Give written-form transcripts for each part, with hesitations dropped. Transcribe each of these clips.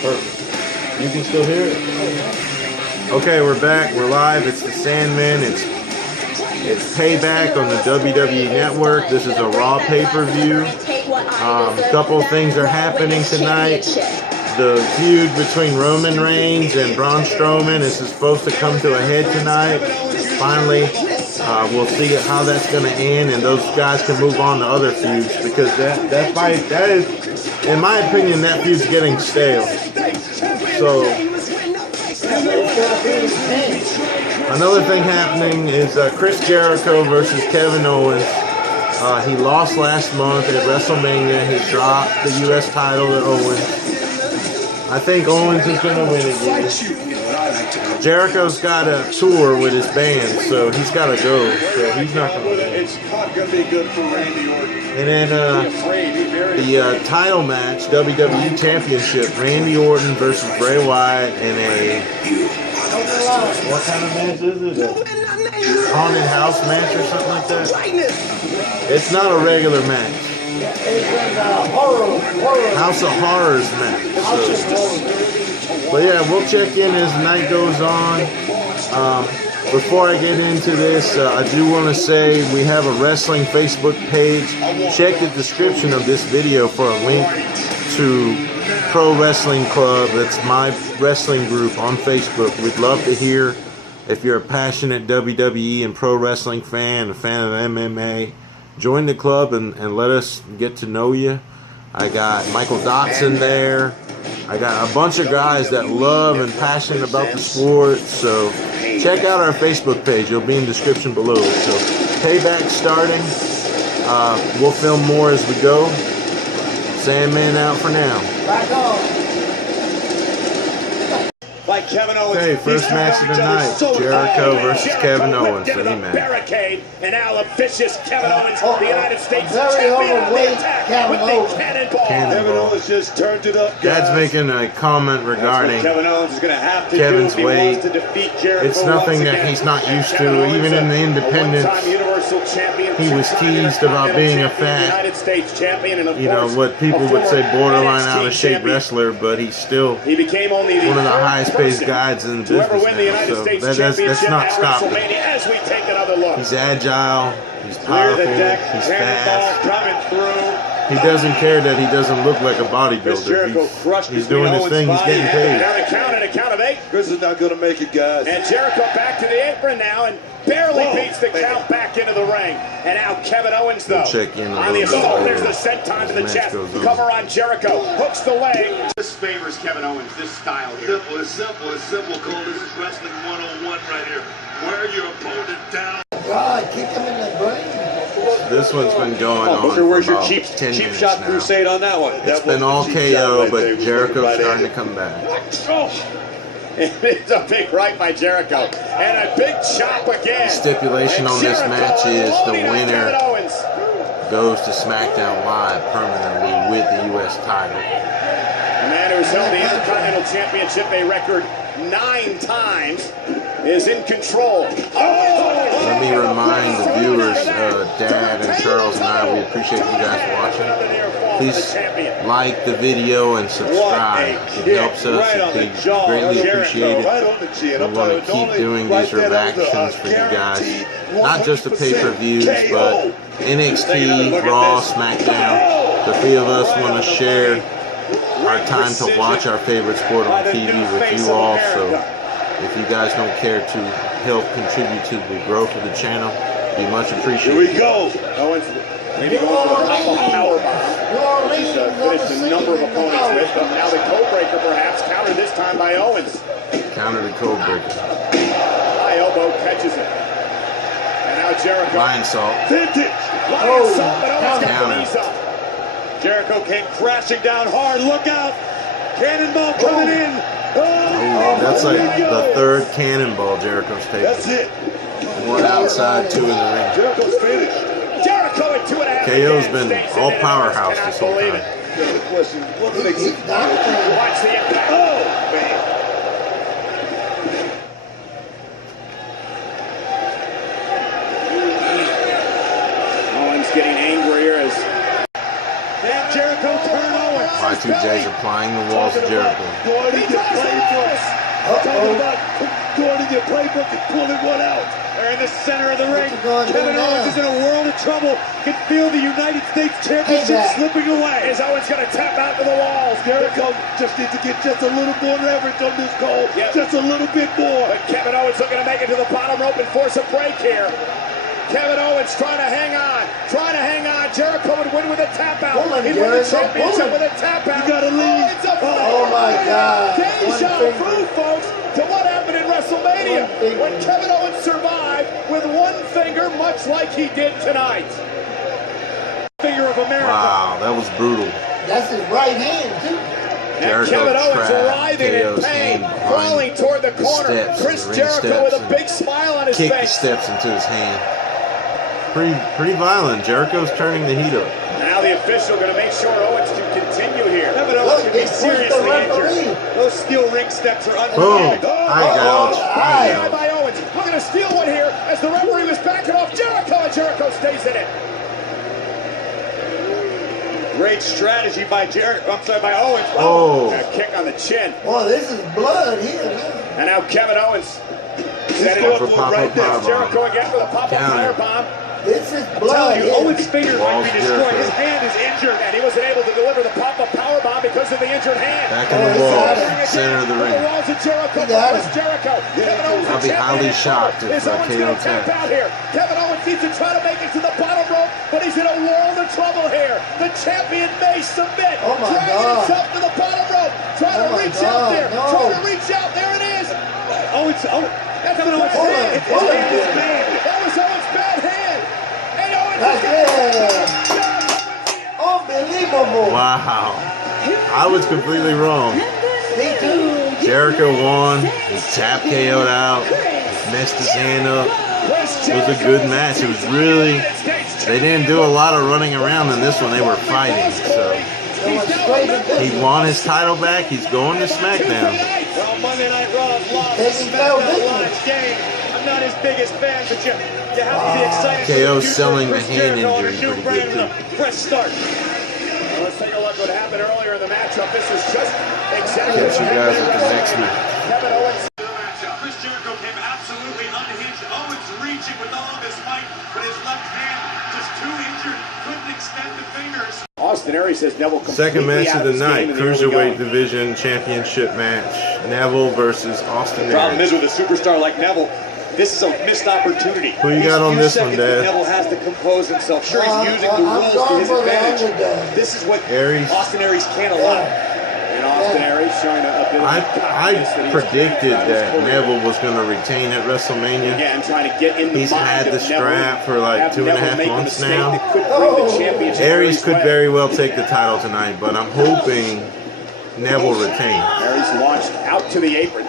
Perfect. You can still hear it? Okay, we're back. We're live. It's the Sandman. It's Payback on the WWE Network. This is a Raw pay-per-view. A couple things are happening tonight. The feud between Roman Reigns and Braun Strowman is supposed to come to a head tonight. Finally, we'll see how that's going to end, and those guys can move on to other feuds, because that fight, that is, in my opinion, that feud's getting stale. So another thing happening is Chris Jericho versus Kevin Owens. He lost last month at WrestleMania. He dropped the U.S. title to Owens. I think Owens is going to win again. Jericho's got a tour with his band, so he's got to go. So he's not going to win. It's not going to be good for Randy Orton. And then the title match, WWE Championship, Randy Orton versus Bray Wyatt in a, what kind of match is it? A haunted house match or something like that? It's not a regular match. House of Horrors match. So, but yeah, we'll check in as the night goes on. Before I get into this, I do want to say we have a wrestling Facebook page. Check the description of this video for a link to Pro Wrestling Club. That's my wrestling group on Facebook. We'd love to hear if you're a passionate WWE and pro wrestling fan, a fan of MMA. Join the club and let us get to know you. I got Michael Dotson there. I got a bunch of guys that love and passionate about the sport. So check out our Facebook page. It'll be in the description below. So Payback starting. We'll film more as we go. Sandman out for now. Back on. Like Kevin Owens. Okay, first match of the night. Jericho versus Kevin Owens. Barricade, and now a vicious Kevin Owens, the United States champion, on the attack with the cannonball. Kevin Owens just turned it up, guys. Dad's making a comment regarding Kevin Owens is going to have to Kevin's do weight. It's nothing that he's not used to. Even in the independents, he was teased about being a fat, you know, what people would say borderline out of shape wrestler, but he's still one of the highest paid guys in the business now. So that's not stopping. He's agile, he's powerful, he's fast. He doesn't care that he doesn't look like a bodybuilder. He's doing his thing, he's getting paid. Count of 8. Chris is not going to make it, guys. And Jericho back to the apron now and barely beats the count back into the ring. And now Kevin Owens, though, on the assault. There's the set time to the chest. Cover on Jericho. Hooks the leg. This favors Kevin Owens, this style here. It's simple, Cole. This is wrestling 101 right here. Wear your opponent down. God, kick him in the brain. This one's been going on for where's your about cheap 10 minutes shot now. crusade on that one? It's been all KO, but Jericho's starting to come back. It's a big right by Jericho. And a big chop again. Stipulation on this match is the winner goes to SmackDown Live permanently with the U.S. title. The man who's held the Intercontinental Championship a record 9 times is in control. Let me remind the viewers, Dad and Charles and I, we appreciate you guys watching. Please like the video and subscribe. It helps us. It's greatly appreciated. We want to keep doing these reactions for you guys. Not just the pay-per-views, but NXT, Raw, SmackDown. The three of us want to share our time to watch our favorite sport on TV with you all. So if you guys don't care to help contribute to the growth of the channel, be much appreciated. Here we go. Owens maybe going for a couple power bomb. He's finished a number of opponents with, but now the code breaker perhaps, countered this time by Owens. Counter the code breaker. High elbow catches it. And now Jericho. Lion salt. Vintage. Lion salt, but Owens got the knees up. Jericho came crashing down hard. Look out. Cannonball coming in. That's like the third cannonball Jericho's taken. That's it. One outside, 2 in the ring. Jericho's finished. Jericho at 2.5. KO's been all powerhouse this whole time. Watch the impact. Oh, man. Owens getting angrier as Jericho turn Owens. Y2J's applying the walls of Jericho. Going in your playbook. Talking about going in your playbook and pulling one out. They're in the center of the ring. Kevin Owens is in a world of trouble. Can feel the United States Championship slipping away. Is Owens going to tap out to the walls? Jericho just needs to get just a little more leverage on this goal. Yep. Just a little bit more. But Kevin Owens looking to make it to the bottom rope and force a break here. Kevin Owens trying to hang on. Jericho would win with a tap out. He'd win the championship with a tap out. You gotta leave. Oh my God. Deja vu, folks, to what happened in WrestleMania when Kevin Owens survived with one finger, much like he did tonight. Finger of America. Wow, that was brutal. That's his right hand, too. And Kevin Owens writhing in pain, crawling toward the corner. Chris Jericho with a big smile on his face. Kicked the steps into his hand. Pretty violent. Jericho's turning the heat up. Now the official going to make sure Owens can continue here. Kevin Owens could be seriously injured. Those steel ring steps are unbelievable. Boom. High gouge. High gouge. By Owens. Looking to steal one here as the referee was backing off Jericho, and Jericho stays in it. Great strategy by by Owens. Oh. A kick on the chin. Boy, this is blood here, man. And now Kevin Owens. Set it Going up for pop-up powerbomb. Jericho again for the pop-up Counter. powerbomb. This is I'm blood telling you, here. Owens' finger might be destroyed. Jericho. His hand is injured, and he wasn't able to deliver the pop-up powerbomb because of the injured hand. Back in the wall. Center of the ring. The walls of Jericho. got him. Jericho. Kevin Owens, I'll be highly shocked if Is Owens KO going to tap tap. out here? Kevin Owens needs to try to make it to the bottom rope, but he's in a world of trouble here. The champion may submit. Oh, my Dragging God. himself to the bottom rope. Trying to Oh, my reach out God, there. no. Trying to reach out. There it is. Owens. That's Kevin Owens' Hold on, hand. hold His on. hand is bad. That was Owens' bad hand. And Owens That's is it. Unbelievable. Wow. I was completely wrong. Me too. Jericho won. He tap KO'd out. Messed his hand up. It was a good match. It was really... They didn't do a lot of running around in this one. They were fighting. So he won his title back. He's going to SmackDown. Well, Monday Night Raw's lost. Taking fell Live game. I'm not his biggest fan, but you have to be excited. KO selling the hand injury pretty good too. Fresh start. Well, let's take a look what happened earlier in the matchup. This is just exactly Catch you guys at the next match. Kevin Owens. Chris Jericho came absolutely unhinged. Owens reaching with all of his might, but his left hand just too injured, couldn't extend the fingers. Austin Aries says Neville Second match out of the this night, game in the early Cruiserweight going. Division Championship match. Neville versus Austin The problem Aries. is with a superstar like Neville, this is a missed opportunity. Who you got on Few this one, seconds that Dad? Neville has to compose himself. Sure, he's using the I'm rules to going his for the advantage. underdog. This is what Aries. Austin Aries can't allow. And Austin Aries showing a bit of I confidence that he's predicted about his that career. Neville was going to retain at WrestleMania. Again, trying to get in the He's mind had of the Neville, strap for like have 2.5 Neville make a months mistake now. that could bring the championship Aries his could way. very well take the title tonight, but I'm hoping Neville retains. Aries launched out to the apron.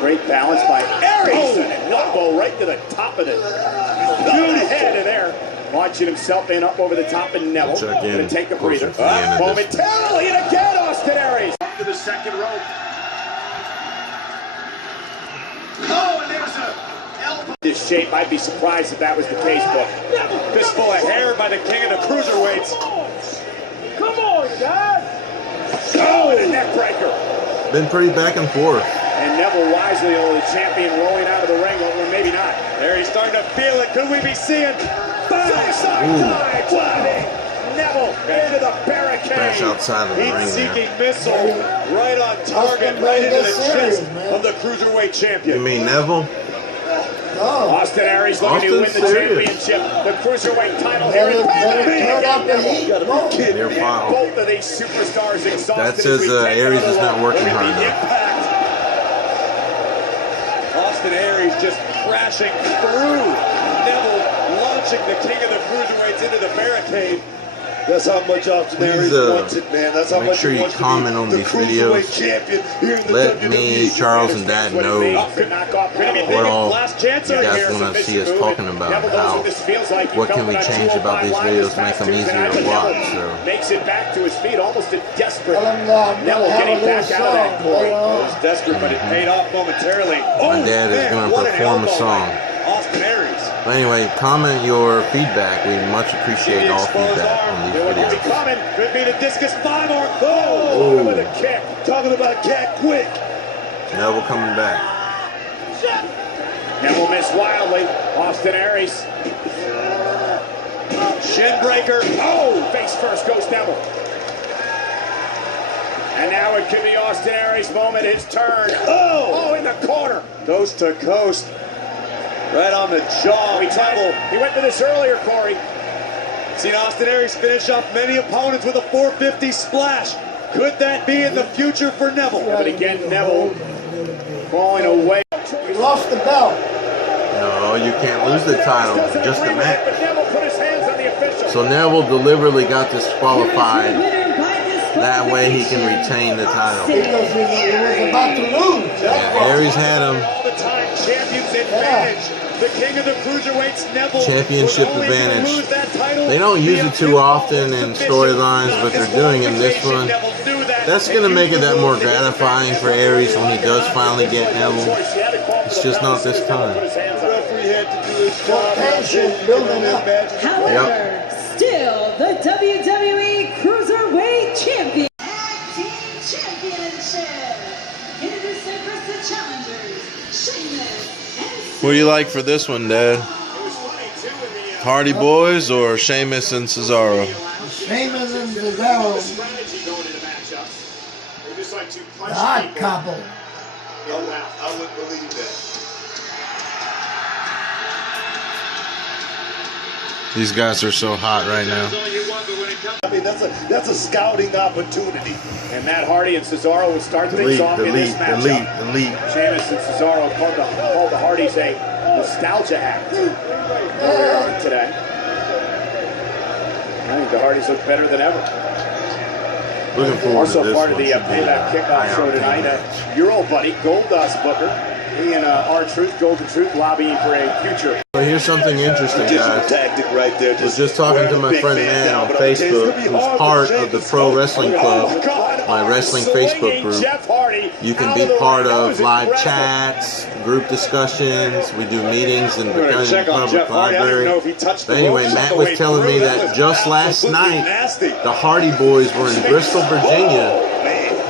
Great balance by Aries. And an elbow right to the top of the head of there. Launching himself in up over the top of Neville. Check in Going to take a closer breather. to the end of this. Momentarily, and again, Austin Aries. Up to the second rope. Oh, and there's a elbow. This shape, I'd be surprised if that was the case, but Fistful of hair by the king of the cruiserweights. come on, guys. Oh, and a neck breaker. Been pretty back and forth. And Neville wisely, the champion, rolling out of the ring, or maybe not. There, he's starting to feel it. Could we be seeing? Suicide dive, driving Neville into the barricade. Crash outside of the ring there. Heat-seeking missile right on target, Austin right into made the this chest serious, man. of the cruiserweight You champion. mean Neville? Oh, Austin Aries looking to win Austin the serious. championship, the cruiserweight title here in better Payback. turn up the heat. Whoa. They're foul. Both of these superstars exhausted. That as says we take Aries another is not look. working Look at hard the enough. impact. Austin Aries just crashing through Neville, launching the king of the cruiserweights into the barricade. That's how much Austin Please, Aries wants it, man. That's how make much sure he you wants comment to on be these the cruiserweight videos. champion here in the Let WWE. me, Charles, and Dad know what all Last chance you out guys here. want to see us talking about. How, what can we change about these videos to make them easier to watch? So Makes it back to his feet, almost a desperate. Tell him that Neville have a getting little back out of that, song, Corey. you know? It was desperate, but it paid off momentarily. my dad is going to perform a song. Austin Aries. But anyway, comment your feedback. We much appreciate all feedback on these videos. Could be the discus 5 or Oh. with a kick. Talking about cat quick. Neville coming back. Neville missed wildly. Austin Aries. Shin breaker. Oh, face first goes Neville. And now it could be Austin Aries' moment, his turn. Oh, in the corner. Coast to coast. Right on the jaw. He went to this earlier, Corey. Seen Austin Aries finish off many opponents with a 450 splash. Could that be in the future for Neville? But again, Neville falling away. He lost the belt. No, you can't lose the title. Just the match. But Neville put his hands on the official. So Neville deliberately got disqualified. That way he can retain the title. Because he was about to lose. Yeah, Aries had him. All the time, champions advantage. The king of the cruiserweights, Neville. Championship was only gonna advantage. lose that title. They don't use it too often in storylines, but they're doing in this one. That's going to make it that more gratifying for Aries when he does finally get Neville. It's just not this time. Tension building up. However, still the WWE Cruiserweight Champion. Tag Team Championship. Introducing first the challengers, Sheamus and What do you like for this one, Dad? Hardy Boys or Sheamus and Cesaro? Sheamus and Cesaro. The hot couple. I wouldn't believe that. These guys are so hot right now. I mean, that's a scouting opportunity. And Matt Hardy and Cesaro will start things off in this matchup. Delete. Sheamus and Cesaro called the Hardys a nostalgia act today. I think the Hardys look better than ever. Looking forward Also to this part of one. the Payback kickoff show tonight. Your old buddy, Goldust Booker, he and R-Truth, Golden Truth, lobbying for a future. So here's something interesting, guys. Tactic right there. I was just talking to my friend Matt on Facebook, who's part of the Pro Wrestling Club, my wrestling Facebook group. You can be part of live chats, group discussions. We do meetings in the public library. But anyway, Matt was telling me that just last night, the Hardy Boys were in Bristol, Virginia,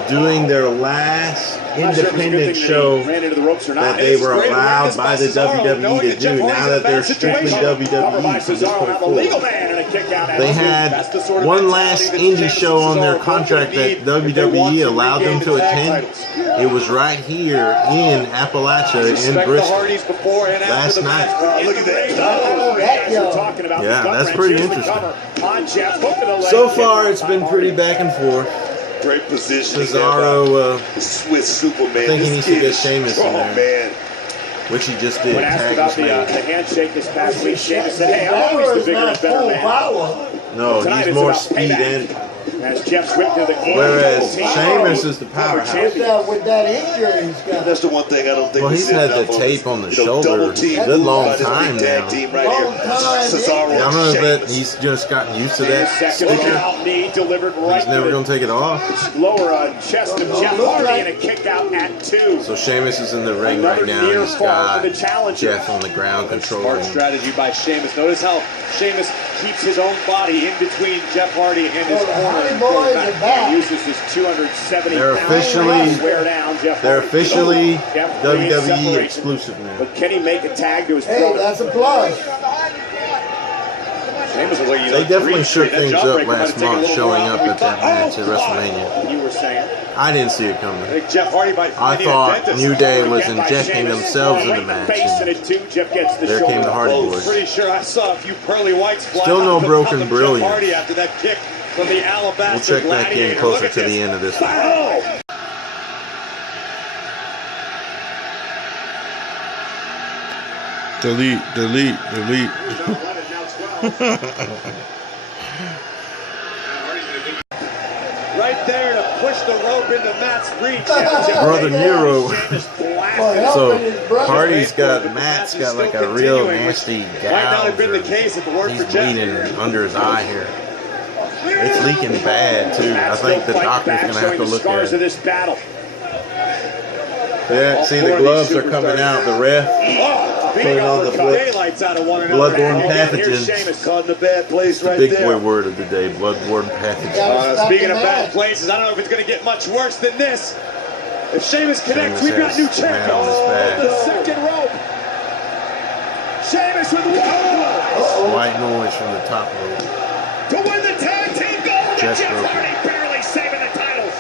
doing their last independent show that they were allowed by the WWE to do. Now that they're strictly WWE from this point forward. They had one last indie show on their contract that WWE allowed them to attend. It was right here in Appalachia in Bristol last night. Look at that. Yeah, that's pretty interesting. So far, it's been pretty back and forth. Great position. Cesaro, Swiss Superman. I think he needs to get Sheamus in there, man. which he just did. When asked Tag about his the man. handshake this past week, Sheamus said, hey, I'm always the bigger and better man. No, Tonight he's it's more about speed payback. and. As Jeff whipped to the corner. Whereas Sheamus is the powerhouse. With that injury he's got. That's the one thing I don't think. Well, he's had the tape on the shoulder a good long time now. Long time. Yeah, I don't know that he's just gotten used to that Second sticker. out knee delivered right He's never to going to take it off. the lower chest of Jeff Hardy and a kick out at 2. So Sheamus is in the ring right now. He's got Jeff on the ground controlling. Smart strategy by Sheamus. Notice how Sheamus keeps his own body in between Jeff Hardy and his corner. Hardy Boys are back. Uses this 270 They're officially WWE exclusive now. But can he make a tag to his Hey, brother? that's a plus. Sheamus was like, They definitely shook things up last month showing up at that match at WrestleMania. You were saying? I didn't see it coming. I think Jeff Hardy might I need a thought dentist. New Day was Again by injecting Sheamus. themselves in Right the the match. face and And it too. Jeff gets the there came the Hardy Oh, Boys. pretty sure I saw a few pearly whites fly Still out no the broken top of brilliance. Jeff Hardy after that kick from the Alabaster We'll check back in Gladiator. closer Look at to the this. end of this one. Wow. Delete. Right there to push the rope into Matt's reach. Brother Nero. So So Hardy's Matt's got like a real nasty Might not have gouge. been the Or case if it weren't he's for Jeff. bleeding under his eye here. It's leaking bad too. I think the doctor's gonna have to look at scars of it. this battle. Yeah, see the gloves are coming out. The ref. Putting on the daylights out of one another. bloodborne Here's pathogens. Sheamus caught in a bad place right Big there. boy word of the day, bloodborne pathogens. Speaking of bad places, I don't know if it's going to get much worse than this. If Sheamus connects, we've got new champions. The second rope. Sheamus with White noise from the top rope. to win the tag team gold. Jeff Jeff broke Hardy barely saving the titles.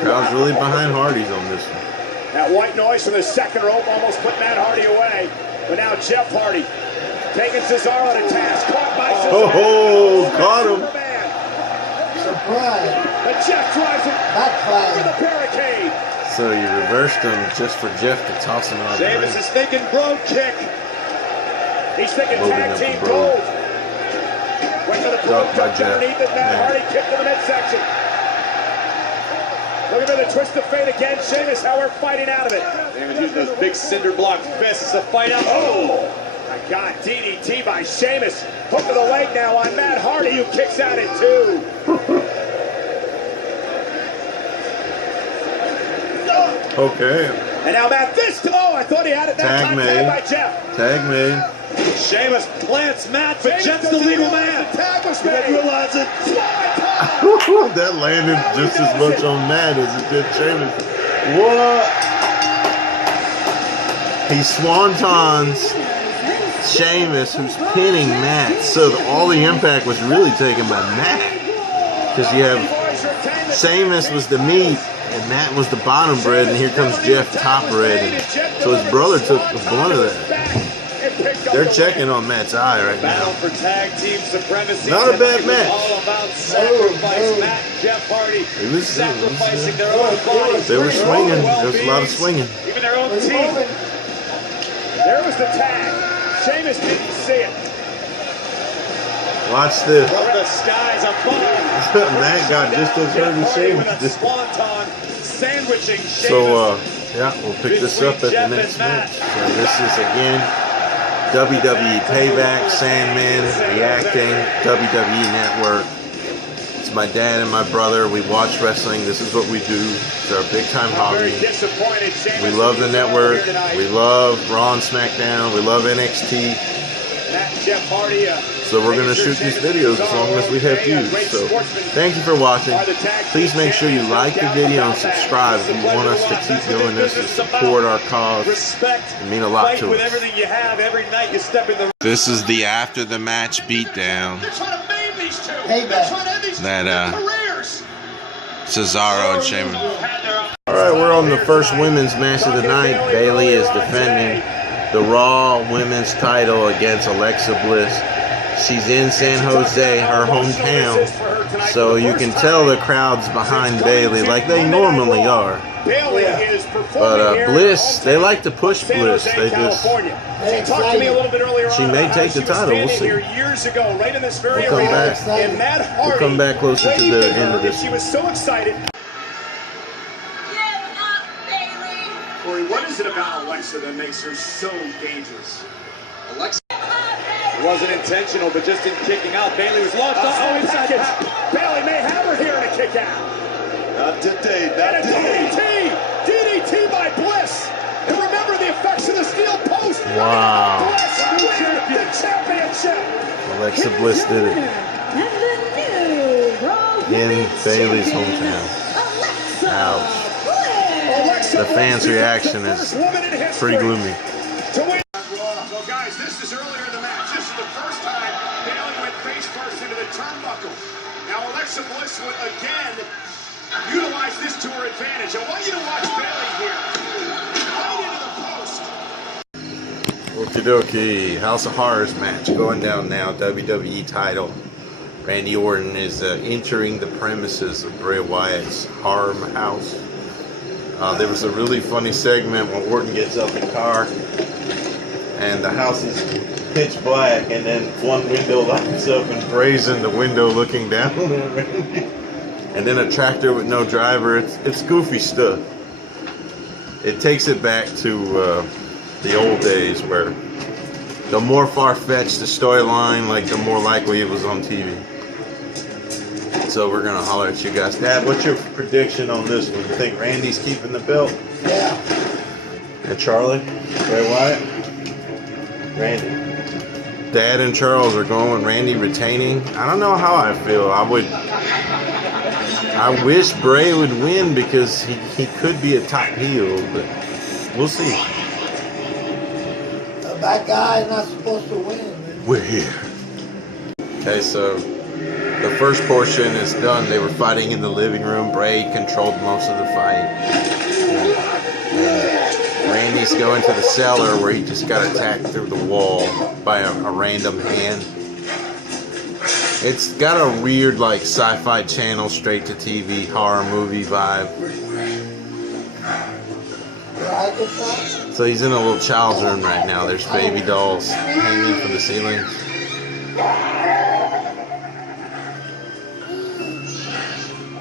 Crowd's really behind Hardy's on this one. That white noise from the second rope almost put Matt Hardy away. But now Jeff Hardy taking Cesaro to task. Caught by Cesaro. Oh, caught him. Surprise. But Jeff drives him over Backfire. the barricade. So you reversed him just for Jeff to toss him out of the Sheamus ring. is thinking brogue kick. He's thinking Loading tag up team the Brogue. gold. Went for the Duck broke by touch Jeff. underneath it. Matt Man. Hardy kicked to the midsection. Looking for the twist of fate again. Sheamus, how we're fighting out of it. Sheamus using those big cinder block fists to fight out. Oh! My God, DDT by Sheamus. Hook of the leg now on Matt Hardy, who kicks out at 2. Okay. And now Matt, this. Oh, I thought he had it that Tag time. made. Tag by Jeff. Tag made. Sheamus plants Matt, but Sheamus Jeff's the doesn't legal realize man. the tag was You made. don't realize it. That landed just as much on Matt as it did Sheamus. What? He swantons Sheamus, who's pinning Matt. So all the impact was really taken by Matt. Because you have Sheamus was the meat, and Matt was the bottom bread, and here comes Jeff top bread. And so his brother took the blunt of that. They're checking on Matt's eye right Battle now. for tag team supremacy. Not a bad Tonight was match. All about sacrifice. Matt and Jeff Hardy sacrificing their own bodies. They were for their swinging. own There was a lot of well-beings, swinging. Even their own He's team. moving. There was the tag. Sheamus didn't see it. Watch this. From the skies above. Matt got just as hurt as Sheamus With a did. swanton sandwiching Sheamus. So, yeah, we'll pick this up at the next match. So this is again WWE Payback, Sandman reacting, WWE Network. It's my dad and my brother. We watch wrestling. This is what we do. It's our big time I'm hobby. very disappointed. Sheamus We love the is here network. tonight. We love Raw and SmackDown. We love NXT. Matt and Jeff Hardy. So we're going to shoot these videos as long as we have views. So thank you for watching. Please make sure you like the video and subscribe if you want us to keep doing this to support our cause. Respect. It means a lot Fight to with us. everything you have. Every night you step in the. This is the after the match beatdown They're trying to maim these two. Payback. They're trying to end these that careers. Cesaro and Sheamus. Had their All right, we're on the first women's match of the night. Bayley is defending the Raw Women's title against Alexa Bliss. She's in San Jose, her hometown, so you can tell the crowd's behind Bayley like they normally are. Bayley is performing But here Bliss, in they like to push San Bliss. Jose, They just California. She talked to me a little bit earlier She on may about take how the she was title. We'll standing see. here years ago, right in this very We'll come arena, back. and Matt Hardy We'll come back closer to waved the at end her, of this and she one. was so excited. Give up, Bailey. Corey, what is it about Alexa that makes her so dangerous? It wasn't intentional, but just in kicking out, Bayley was launched off. Oh, inside Seconds. tap. Bayley may have her here in a kick out. Not today, And not a today. DDT by Bliss. And remember the effects of the steel post. Wow. Bliss wins the championship. Alexa Bliss did it And the new Raw in Women's Bayley's Champion, hometown. Alexa Ouch. Bliss. Alexa The Bliss fans' becomes reaction the is first woman in history pretty gloomy. to win. Well, guys, this is earlier in the match. This is the first time Bayley went face first into the turnbuckle. Now Alexa Bliss would again utilize this to her advantage. I want you to watch Bayley here. Right into the post. Okie dokie. House of Horrors match going down now. WWE title. Randy Orton is entering the premises of Bray Wyatt's Harm House. There was a really funny segment when Orton gets out the car and the house is pitch black, and then one window lights up and Bray's in the window looking down at Randy. And then a tractor with no driver. It's goofy stuff. It takes it back to the old days where the more far-fetched the storyline, like the more likely it was on TV. So we're gonna holler at you guys. Dad, what's your prediction on this one? You think Randy's keeping the belt? Yeah. And Charlie, Bray Wyatt, Randy. Dad and Charles are going with Randy retaining. I don't know how I feel. I wish Bray would win because he could be a top heel, but we'll see. That guy is not supposed to win, man. We're here. Okay, so the first portion is done. They were fighting in the living room. Bray controlled most of the fight. Randy's going to the cellar where he just got attacked through the wall by a random hand. It's got a weird, like, sci-fi channel, straight to TV, horror movie vibe. So he's in a little child's room right now. There's baby dolls hanging from the ceiling.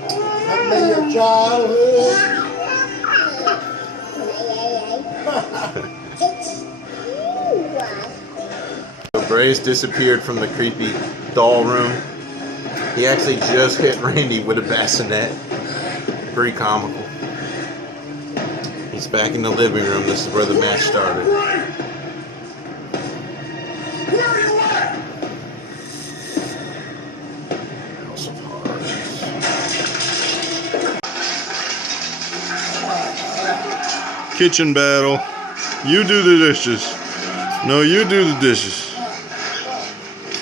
Remember your childhood? So Bray's disappeared from the creepy doll room. He actually just hit Randy with a bassinet. Pretty comical. He's back in the living room. This is where the match started. Where are you at? House of Horrors. Kitchen battle. You do the dishes. No, you do the dishes.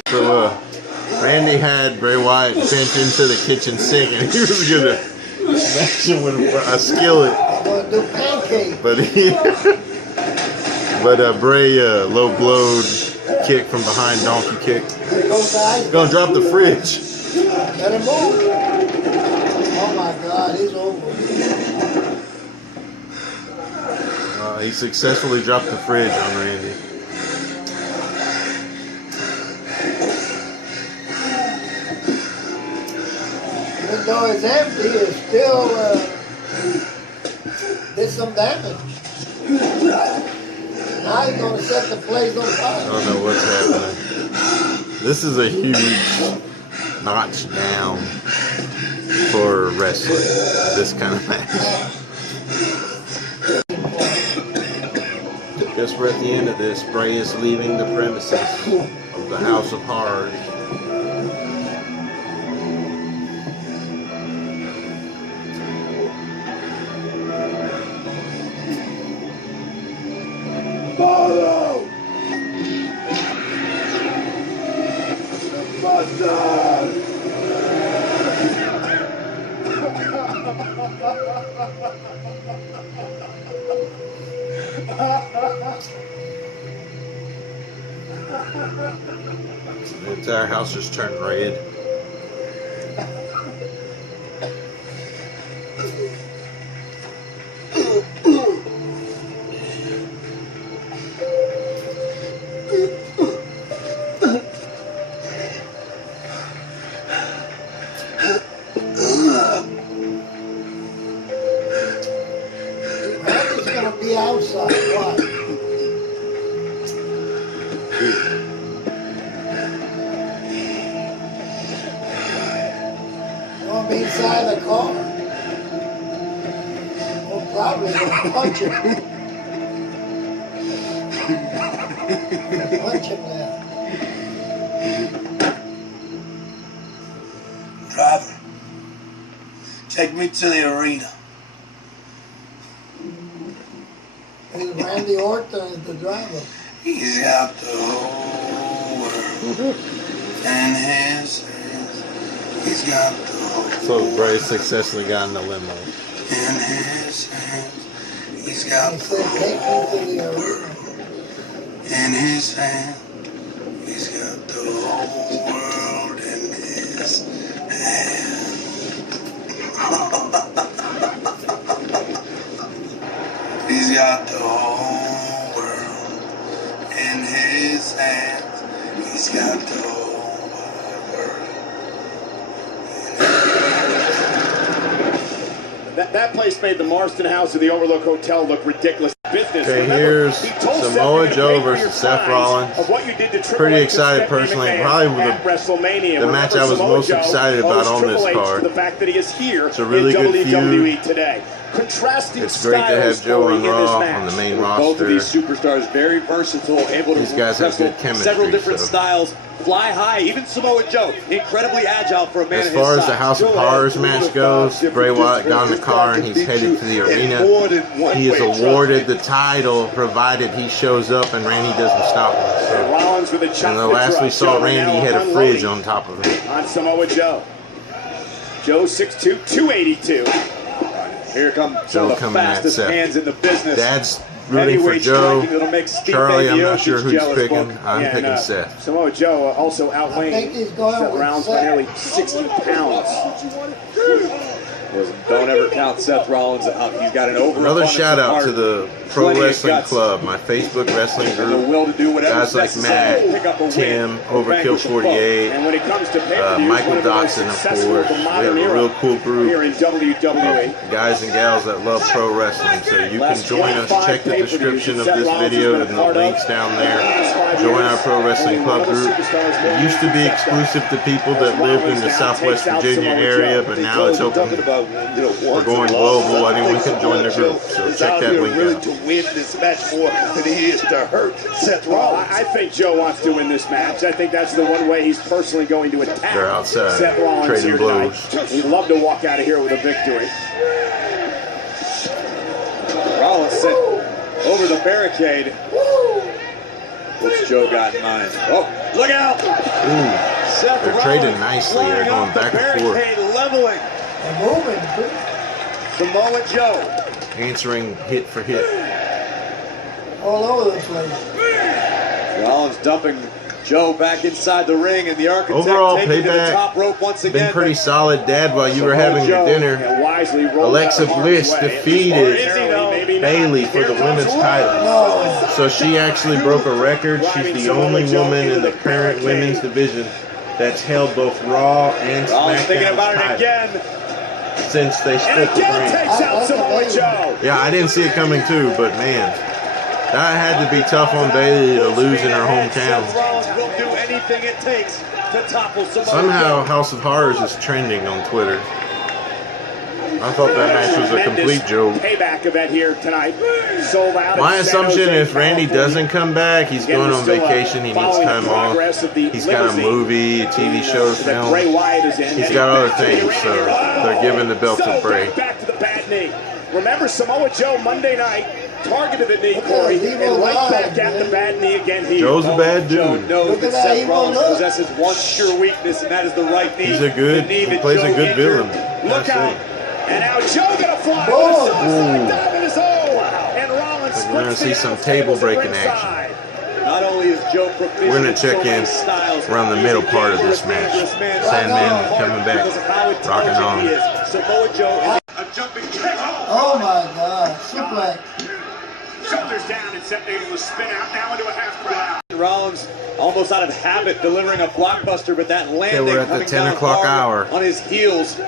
So, Randy had Bray Wyatt bent into the kitchen sink and he was gonna smash him with a skillet. I'm gonna do pancakes. But Bray low blowed kick from behind, donkey kick. Gonna drop the fridge. Let him move. Oh my God, he's over. He successfully dropped the fridge on Randy. Even though it's empty, it still did some damage. Now he's gonna set the place on fire. I don't know what's happening. This is a huge notch down for wrestling. This kind of match. Just we're at the end of this. Bray is leaving the premises of the House of Horrors. Follow! Bastard! The entire house just turned red. Randy's gonna be outside. What? Gonna be inside the car. Well, probably gonna punch him. Punch him now. Driver, take me to the arena. Is Randy Orton is the driver? He's got the whole world in his hands. He's got the whole So Bray successfully got in the limo. in his hands. He's got He the said, take whole me to the arena. world in his hands. He's got the whole world in his hands. He's got the whole world in his hands. He's got the whole world. That place made the Marston House of the Overlook Hotel look ridiculous. Business. Okay, Remember, here's he told Samoa Seth Joe to pay for versus your Seth fines Rollins. of what you did to Triple Pretty H and excited Stephanie personally. McMahon Probably at WrestleMania. the match I was Samoa most Joe excited about owes on this Triple H card. for the fact that he is here It's a really in good WWE feud. today. contrasting It's great to have Joe and Raw on the main roster. Both of these superstars very versatile, able to These guys have good chemistry, several different so. styles, fly high. Even Samoa Joe, incredibly agile for a man As of far his as the size. House of Horrors match goes, Bray Wyatt got in the car and he's headed to the arena. He is awarded the title provided he shows up and Randy doesn't stop him. So. Rollins with a And the last we saw Randy, he had a fridge on top of him. On Samoa Joe. Joe 6'2", 282. Here comes Joe some of the coming at fastest Seth. hands in the business. Dad's rooting for Heavyweight Joe. striking that'll make Stipe Charlie, I'm not Miocic sure who he's jealous, picking. Book. I'm Yeah, picking and, Seth. Samoa Joe also outweighing I think he's going Seth with Rollins by Seth. nearly 60 pounds. Listen, don't ever count Seth Rollins out. He's got an over. Another shout out to the Pro Plenty of Wrestling guts. Club, my Facebook wrestling and the group. will to do whatever Guys like Matt, pick up a win, Tim, or Overkill vanquish a foe. 48, And when it comes to pay-per-views, Michael one of the most Dotson, of successful course. of the We have modern a era real cool here group in WWE. of guys and gals that love pro wrestling. So you can Last join us. 25 Check the pay-per-views description of Seth this Rollins has video been a and the part of. links down there. Last 5 Join years, our Pro Wrestling only Club one of the group. superstars It used to be exclusive to people that lived in the Southwest Virginia area, but now it's open. We're going global. Anyone can join the group. So check that link really out. to win this match more than he is to hurt Seth Well, Rollins. I think Joe wants to win this match. I think that's the one way he's personally going to attack They're outside, Seth Rollins trading here blows. tonight. He'd love to walk out of here with a victory. Rollins sent over the barricade. What's Joe got in mind? Oh, look out! Ooh, Seth they're Rollins trading nicely. They're flying going off the back and forth. barricade, leveling. They're moving, too. Samoa Joe. Answering hit for hit. All over the place. Rollins dumping Joe back inside the ring, and the architect Overall, taking to the Payback top rope once again. Been pretty solid, Dad, while you were having your dinner. And wisely rolled Alexa out of Bliss harm's way. defeated Or is he, though? Maybe not. Bailey for the women's title. No. So she actually broke a record. She's the only woman in the current women's division that's held both Raw and Rollins thinking SmackDown about it titles again. since they And split the again brand. takes out That's Samoa amazing. Joe. Yeah, I didn't see it coming too, but man, that had to be tough on Bailey to lose in her hometown. Seth Rollins will do anything it takes to topple Samoa Somehow Joe. House of Horrors is trending on Twitter. I thought that match was a complete joke. Payback event here tonight. Sold out. My in San assumption, Jose, if Randy California. doesn't come back, he's Again, going we're on still, vacation. He needs following time the off. progress of the He's got a limousine movie, a TV show to that Bray film. Wyatt is in. He's got other things, so they're giving the belt to Bray. Back to the bad knee. Remember Samoa Joe Monday night targeted the knee, Corey, and right back at the bad knee again here. Joe's a bad Joe dude. knows Look that at that Seth evil Rollins look. possesses one sure weakness, and that is the right knee. He's a good, The knee he that plays a Joe good injured. villain. Look I out. say. And now Joe gonna fly Boom. with a suicide Ooh. dive in his hole. And Rollins We're gonna splits see the some announce table tables at breaking ringside. Not only is Joe proficient We're gonna in so check many in styles, around the he's middle a part of this dangerous match. man. Sandman coming back, Because of how rocking intelligent on. he is. Samoa Joe is A jumping kick. Oh, my God. Suplex. Shoulders down and Seth able to spin out now into a half crowd. Rollins almost out of habit delivering a blockbuster, but that landing we're at the coming 10 down o'clock hard hour. on his heels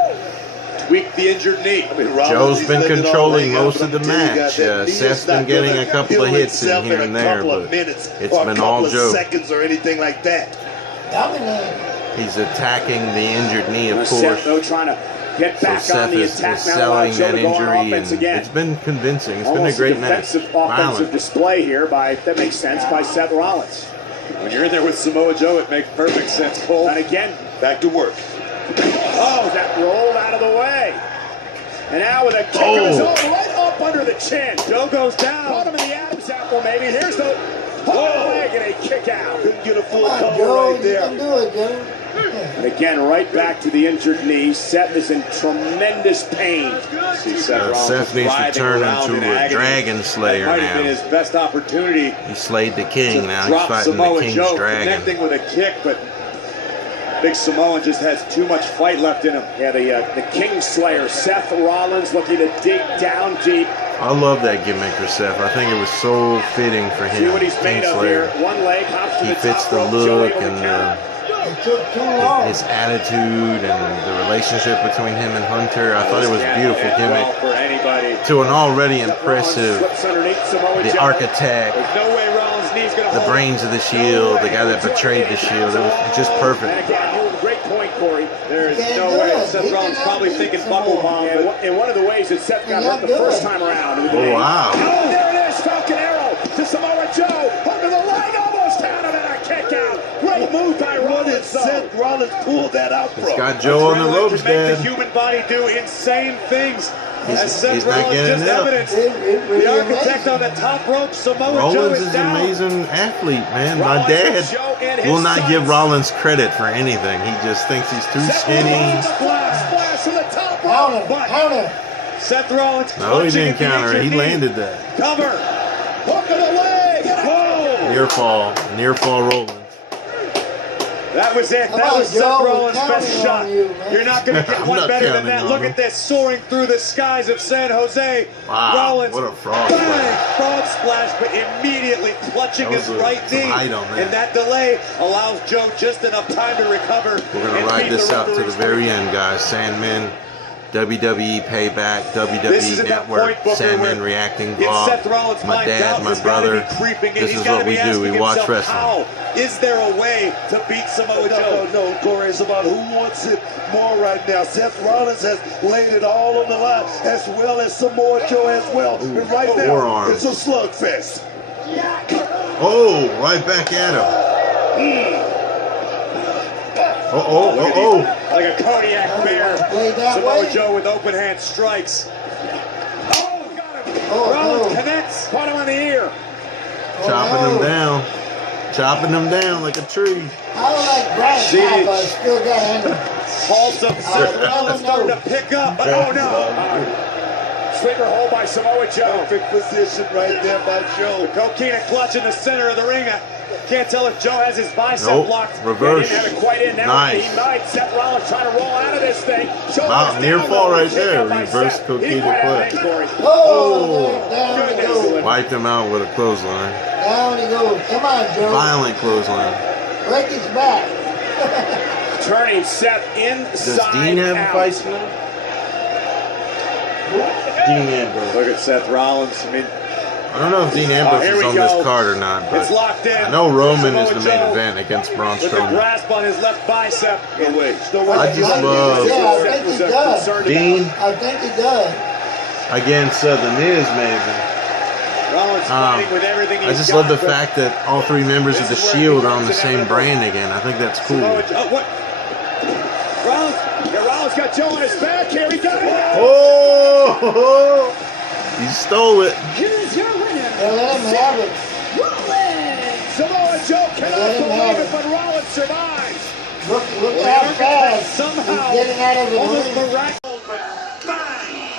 tweaked the injured knee. Joe's been controlling most of the match. Seth's been getting a couple of hits in here and there, but it's been all Joe. Seconds or anything like that. Dominated. He's attacking the injured knee, of Seth, course. though, trying to get So back on Seth the is attack now. selling Joe that to go on injury, offense and again. it's been convincing. It's been a Almost great match. defensive, offensive Violent. display here by, if that makes sense, by Seth Rollins. When you're in there with Samoa Joe, it makes perfect sense, Cole. And again, Back to work. oh, that rolled out of the way. And now with a kick of his own right up under the chin. Joe goes Caught down. him in the Adam's apple, maybe. Here's the hook leg and a kick out. Couldn't get a full Come on, cover Joe. right You there. can do it, Joe. And again, right back to the injured knee. Seth is in tremendous pain. See Seth Rollins Seth needs to writhing turn around into in a agony. dragon slayer That might have been now. his best opportunity He slayed the to king, now he's drop fighting Samoa the king's Joe, dragon. connecting with a kick, but Big Samoan just has too much fight left in him. Yeah, the King Slayer, Seth Rollins, looking to dig down deep. I love that gimmick for Seth. I think it was so fitting for See him. what he's made of Kingslayer. here. One leg, hops to He the fits top the rope. Joe look able to and counter. It took too long. his attitude and the relationship between him and Hunter. I thought it was a beautiful Can't end well gimmick for anybody. to an already Seth Rollins impressive, slips underneath Samoa the Joe. architect, There's no way Rollins' knee's gonna the hold. brains of the Shield, the guy that betrayed the Shield. It was just And perfect. again, you have a great point, Corey. There is Can't no do way it. Seth Seth Rollins probably thinking buckle bomb. In one of the ways that Seth got hurt the first time around. Oh, wow. Oh, there it is. Falcon Arrow to Samoa Joe. Under the leg, almost down and then a kick out. Great move by Rollins. Seth Rollins pulled that out from. He's got Joe on the ropes, to make the Dad. human body do insane things. As Seth he's not Rollins getting just up. evidenced. Really The architect on the top rope, Samoa Joe Rollins is is an down. amazing athlete, man. My Rollins dad and Joe and his will not give sons. Rollins credit for anything. He just thinks he's too Seth skinny. Rollins, splash from the top Counter, rope. counter. Seth Rollins No, he clutching didn't at the counter it. injured He knee. landed that. Cover. Hook of the leg. Whoa. Near fall Rollins. That was it. Come That on, was Seth Joe, Rollins' we're best counting shot. on you, man. You're not going to get I'm one not better than counting that. on Look him. at this, soaring through the skies of San Jose. Wow, Rollins, what a frog bang, splash. frog splash, but immediately clutching That his was right some knee. height on that. And that delay allows Joe just enough time to recover. We're going and to ride beat this the out to the referee's very end, guys. Sandman, WWE Payback, This is WWE at that Network, point, Booker, Sandman where reacting in vlog. Seth Rollins' My mind, dad, doubt my has gotta brother. be creeping in. This He's is gotta what we be do. We asking watch himself, wrestling. how is there a way to beat Samoa Joe? No, Corey, it's about who wants it more right now. Seth Rollins has laid it all on the line, as well as Samoa Joe as well. And right now, forearm. it's a slugfest. Oh, right back at him. Oh. Like a Kodiak bear. Play that Samoa way. Joe with open hand strikes. Oh, got him. Oh, Rollins no. connects. Caught him on the ear. Chopping him down. Chopping him down like a tree. I don't like Brian Papa, still got him. Pulse of Seth Rollins starting to pick up. But oh no. Sleeper hold by Samoa Joe. Perfect position right there by Joe. Coquina clutch in the center of the ring. I can't tell if Joe has his bicep Nope. locked. Reverse. Didn't have it quite in. Now Nice. he might. Seth Rollins trying to roll out of this thing. Wow, Shoulders near down, fall though. right Kick there. out by Reverse Seth. Coquina He didn't quite have clutch. it, Corey. Oh, down he goodness. goes. Wiped him out with a clothesline. Down he goes. Come on, Joe. Violent clothesline. Break his back. Turning Seth Does inside Dean have a out. fight tonight? Dean Ambrose. Look at Seth Rollins. I mean, I don't know if Dean Ambrose here is we on go. this card or not, but it's locked in. I know Roman is the Samoa main Joe event against Braun with the Strowman. grasp on his left bicep. No way. No way. I just love Yeah, I think he does. Dean I think he does. against The Miz, maybe. Rollins fighting with everything I he's just got, love the but fact that all three members of the This is where Shield it are on the becomes same inevitable. brand again. I think that's cool. Samoa Joe, what? Rollins. Yeah, Rollins got Joe on his back here. He got it. Oh! He stole it. Here's your winner, Well, let him have it. Rollins. Samoa Joe cannot Let him believe have it, it. but Rollins survives. Look how fast Somehow, he's getting out of the almost ring. miraculous, but bang!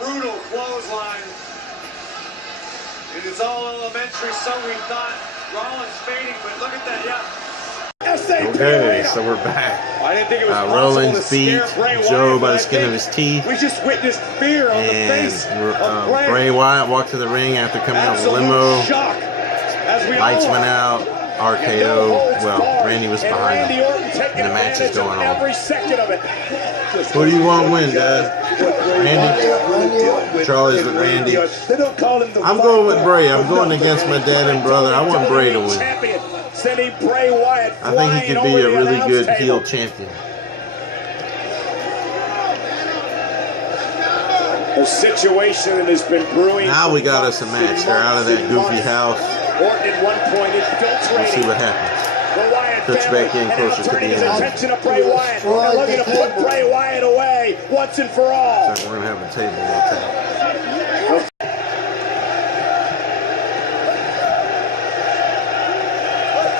Brutal clothesline. It is all elementary, so we thought. Rollins fading, but look at that, yeah. SAP Okay, Arena. so we're back. I didn't think it was possible Rollins to scare beat Bray Joe Wyatt, by but the I skin of think his teeth. We just witnessed fear on the And face of Bray. Bray Wyatt walked to the ring after coming out with a Absolute limo. shock. As we Lights all went are. out. RKO. Well, Randy was And behind Randy him. Orton taking And the match is advantage of going on. every second of it. Who do you want to win, Dad? Randy? Charlie's with Randy. They don't call him the I'm going with Bray. I'm going against my dad and brother. I want Bray to win. Champion, sending Bray Wyatt I think he could be flying a over the really announce good table. heel champion. A situation that has been brewing. Now we got us a match. They're out of that goofy house. Orton at one point We'll see infiltrating what happens. the Wyatt Touch family back in and now closer to turning the his end. attention to Bray Wyatt and looking to put Bray Wyatt away once and for all. So we're going to have a table attack.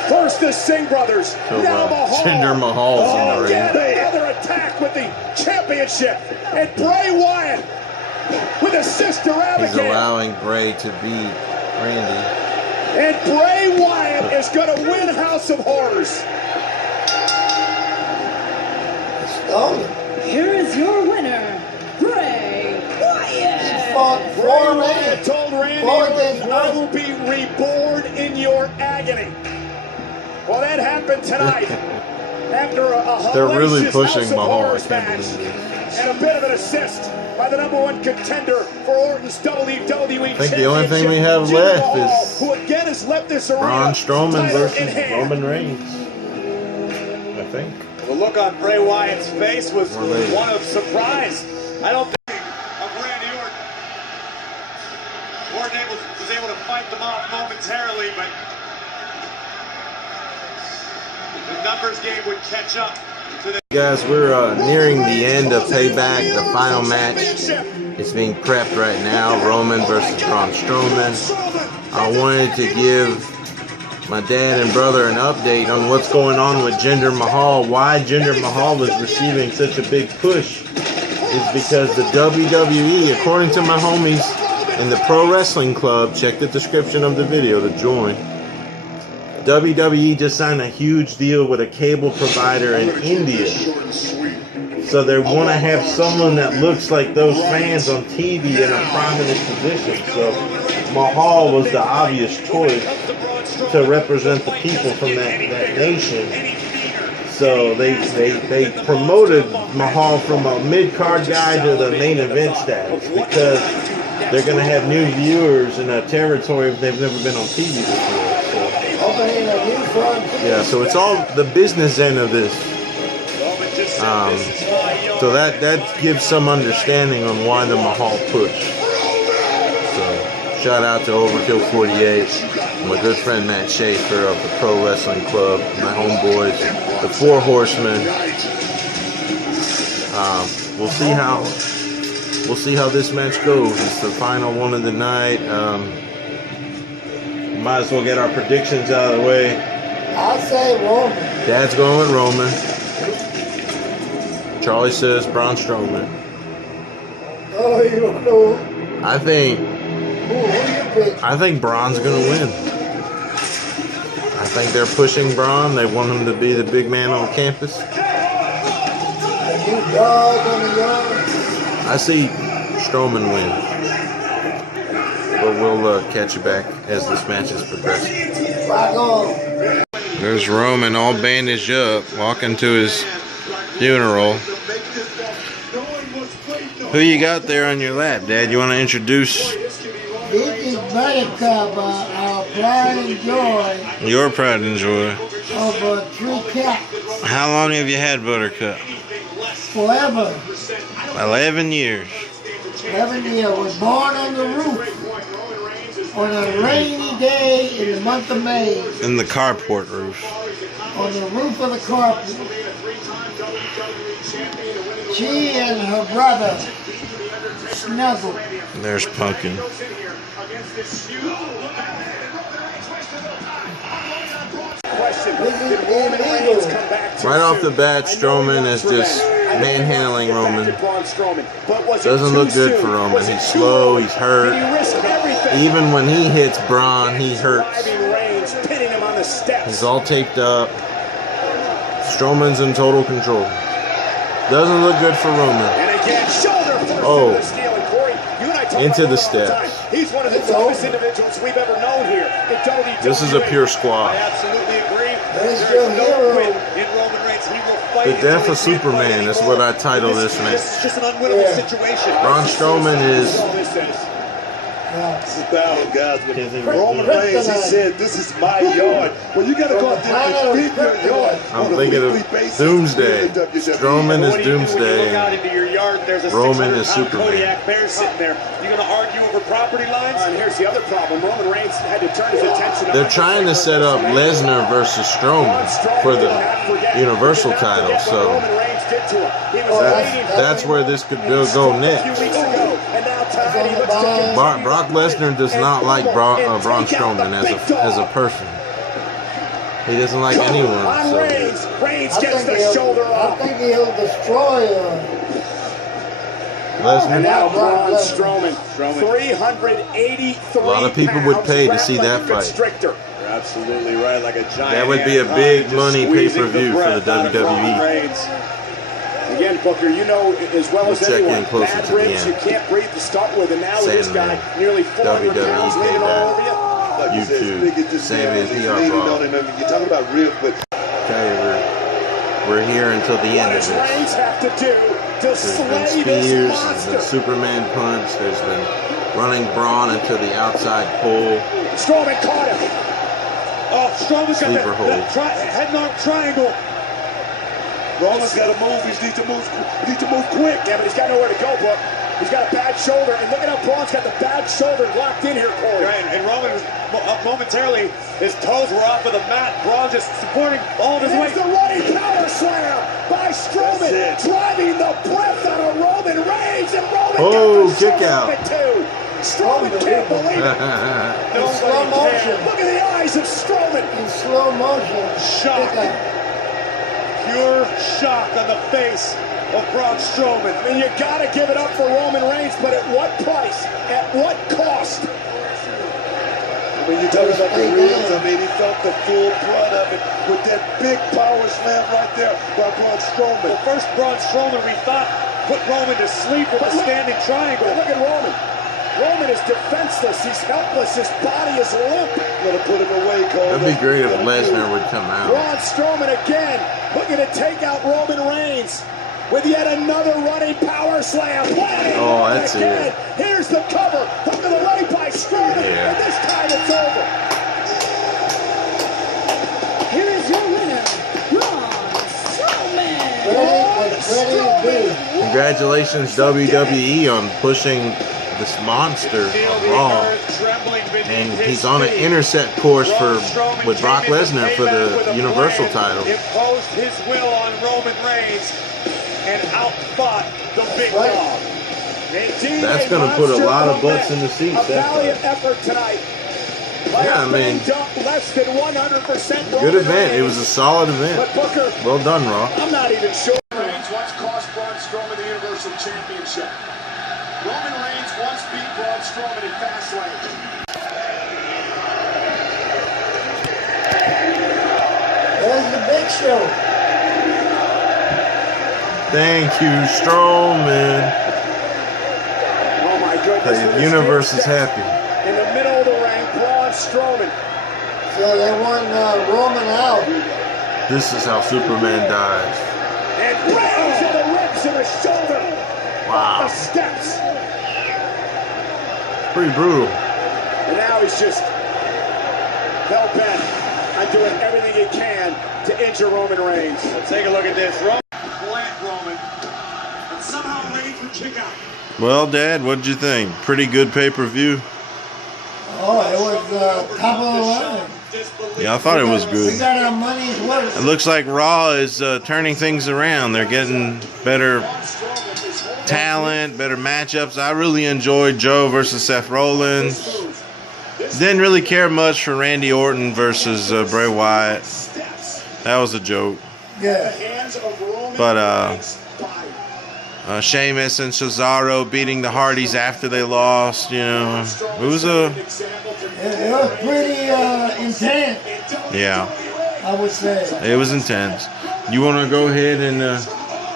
First the Singh brothers, So, now Mahal. Jinder Mahal's in the ring. Again, another attack with the championship. And Bray Wyatt with a sister He's Abigail. allowing Bray to beat Randy. And Bray Wyatt is going to win House of Horrors. Oh, Here is your winner, Bray Wyatt. fought Bray 4 Wyatt minutes. told Randy Four Orton, against I one. will be reborn in your agony. Well, that happened tonight after a They're really hellacious pushing House of Mahal. I Horrors can't match. believe it. And a bit of an assist by the #1 contender for Orton's WWE Championship. I think the only thing we have Jinder left Mahal, is who again has left this arena Braun Strowman title in versus hand. Roman Reigns. I think. The look on Bray Wyatt's face was one of surprise. I don't think Of Randy Orton. Orton was able to fight them off momentarily, but the numbers game would catch up to the... Guys, we're nearing the end of Payback, the final match. It's being prepped right now, Roman versus Braun Strowman. I wanted to give my dad and brother an update on what's going on with Jinder Mahal. Why Jinder Mahal was receiving such a big push is because the WWE, according to my homies in the Pro Wrestling Club, check the description of the video to join. WWE just signed a huge deal with a cable provider in India. So they want to have someone that looks like those fans on TV in a prominent position. So Mahal was the obvious choice to represent the people from that nation. So they promoted Mahal from a mid-card guy to the main event status because they're going to have new viewers in a territory they've never been on TV before. Yeah, so it's all the business end of this. So that gives some understanding on why the Mahal push. So shout out to Overkill 48, my good friend Matt Schaefer of the Pro Wrestling Club, my homeboys, the Four Horsemen. We'll see how this match goes. It's the final one of the night. Might as well get our predictions out of the way. I'll say Roman. Dad's going with Roman. Charlie says Braun Strowman. Oh, you don't know. I think Braun's gonna win. I think they're pushing Braun. They want him to be the big man on campus. The new dog on the yard. I see Strowman win. But we'll catch you back as this match is progressing. Rock on. There's Roman all bandaged up, walking to his funeral. Who you got there on your lap, Dad? You want to introduce? This is Buttercup, our pride and joy Your pride and joy. of 3 cats How long have you had Buttercup? forever. 11 years. 11 years. Was born on the roof on a rainy day in the month of May. In the carport roof. On the roof of the carpet. She and her brother snuggled. There's Pumpkin. Right off the bat, Strowman is just manhandling Roman. Doesn't look good for Roman. He's slow, he's hurt. Even when he hits Braun, he hurts. He's all taped up. Strowman's in total control. Doesn't look good for Roman. Oh, into the steps. He's one of the toughest individuals we've ever known here. This is a pure squash. I absolutely agree. There's There your is no hero. quit in Roman Reigns. He will fight. The death until of he can't Superman fight is anymore. what I title this This match. is just an unwinnable situation. Braun Strowman is This is battle, guys. When Roman Reigns, he said, "This is my yard." Well, you got to go out there and defend your yard. I'm thinking of Doomsday. Strowman is Doomsday. Roman is Superman. Kodiak Bear sitting there. You going to argue over property lines? And here's the other problem. Roman Reigns had to turn his attention. They're trying to set up Lesnar versus Strowman for the Universal title, so that's where this could go next. Brock Lesnar does not like Braun Strowman as a person. He doesn't like anyone. So. Reigns gets the shoulder I off. think he'll destroy And Lesnar. now Braun Strowman, 383 A lot of people would pay to see that fight. Stricter. You're absolutely right. Like a giant. That would be a big money pay-per-view for the WWE. Again, Booker, you know as well as We'll check in anyone, closer bad to the ribs end. you can't breathe to start with, and now with this guy Sandman. nearly 400 pounds WWE leaning all over you. Like you said, YouTube. big as this Same man as is, he he's are leaning Raw. on him. I mean, you're talking about ribs, but Okay, we're here until the end What of does this. Reigns have to do to There's been slay spears, this there's monster? been Superman punch, there's been running Braun into the outside pole. Strowman caught him. Oh, Strowman's got Sleeper hold. head knock triangle. Roman's got to move. He needs to move quick. Yeah, but he's got nowhere to go, Book. He's got a bad shoulder, and look at how Braun's got the bad shoulder locked in here, Corey. Right, and Roman was momentarily, his toes were off of the mat. Braun just supporting all of his weight. There's the running power slam by Strowman, driving the breath out of Roman Reigns, and Roman got the kick out. Too. Strowman can't believe it. In slow motion. Look at the eyes of Strowman. In slow motion. Shock. Pure shock on the face of Braun Strowman. I mean, you got to give it up for Roman Reigns, but at what price? At what cost? I mean, you talk about the reels. I mean, he felt the full brunt of it with that big power slam right there by Braun Strowman. Well, first Braun Strowman, we thought, put Roman to sleep with a standing triangle. Look at Roman. Roman is defenseless. He's helpless. His body is limp. Gonna put him away, Cole. That'd be great if Lesnar would come out. Braun Strowman again, looking to take out Roman Reigns with yet another running power slam. Oh, that's it. Here's the cover. Hook of the leg by Strowman, and this time it's over. Here is your winner, Braun Strowman. Congratulations, WWE, on pushing this monster on Raw. And he's on an intercept course with Brock Lesnar for the Universal title. Imposed his will on Roman Reigns and outfought the big dog. Indeed, That's going to put a lot of butts in the seats. A valiant effort tonight. Yeah, I mean, less than 100%. Good event. It was a solid event. But Booker, well done, Raw. I'm not even sure. Reigns once cost Braun Strowman the Universal Championship. Roman Reigns once beat Braun Strowman in Fastlane. There's the Big Show. Thank you, Strowman. Oh my goodness. The universe is happy. In the middle of the ring, Braun Strowman. So they want Roman out. This is how Superman dies. And Reigns in the ribs and the shoulder. Wow. The steps. Pretty brutal. And now he's just hell-bent on doing everything he can to injure Roman Reigns. Let's take a look at this. Plant Roman. And somehow Reigns would kick out. Well, Dad, what did you think? Pretty good pay-per-view. Oh, it was top of the line. Yeah, I thought it was We good. got our money's worth. It looks like Raw is turning things around. They're getting better talent, better matchups. I really enjoyed Joe versus Seth Rollins. Didn't really care much for Randy Orton versus Bray Wyatt. That was a joke. Yeah. But Sheamus and Cesaro beating the Hardys after they lost, you know. It was It was pretty intense, yeah, I would say. it was intense. You want to go ahead and,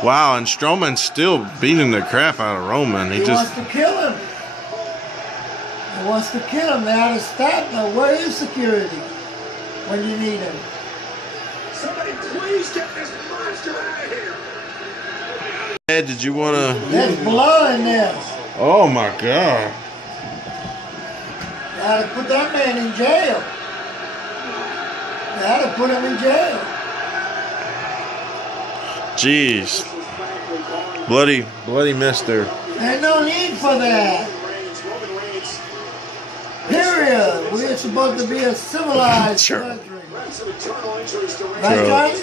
wow, and Strowman's still beating the crap out of Roman. He wants to kill him. He wants to kill him. They're out of stock now. Where is security when you need him? Somebody please get this monster out of here. Ed, did you want to? There's blood in there. Oh my God. Gotta put that man in jail. Gotta put him in jail. Jeez. Bloody mister. There's no need for that. Period. We're supposed to be a civilized Sure. country. Right, Charlie?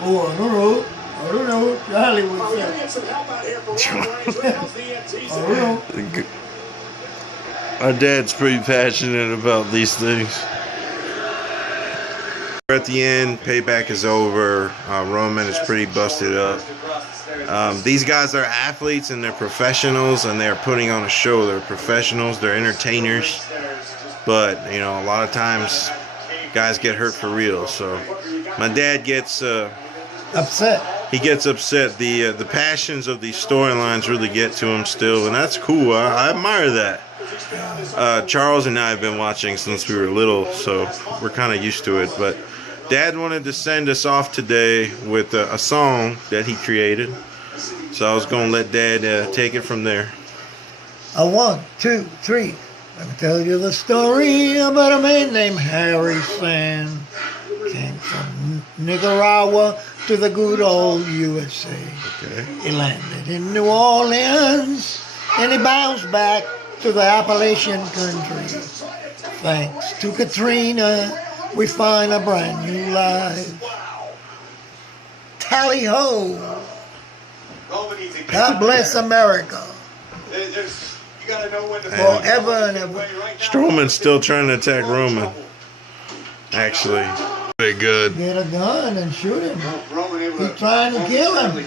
Oh, I don't know. Charlie would say. I don't know. Our dad's pretty passionate about these things. We're at the end. Payback is over. Roman is pretty busted up. These guys are athletes and they're professionals and they're putting on a show. They're professionals. They're entertainers. But, you know, a lot of times guys get hurt for real. So my dad gets Upset. he gets upset. The passions of these storylines really get to him still, and that's cool. I admire that. Charles and I have been watching since we were little, so we're kind of used to it. But Dad wanted to send us off today with a song that he created, so I was going to let Dad take it from there. 1, 2, 3. Let me tell you the story about a man named Harry Sand. Came from Nicaragua to the good old USA. Okay. He landed in New Orleans, and he bounced back to the Appalachian country. Thanks to Katrina, we find a brand new life. Tally ho! God bless America. Forever and ever. Strowman's still trying to attack Roman. Actually, pretty good. Get a gun and shoot him. He's trying to kill him.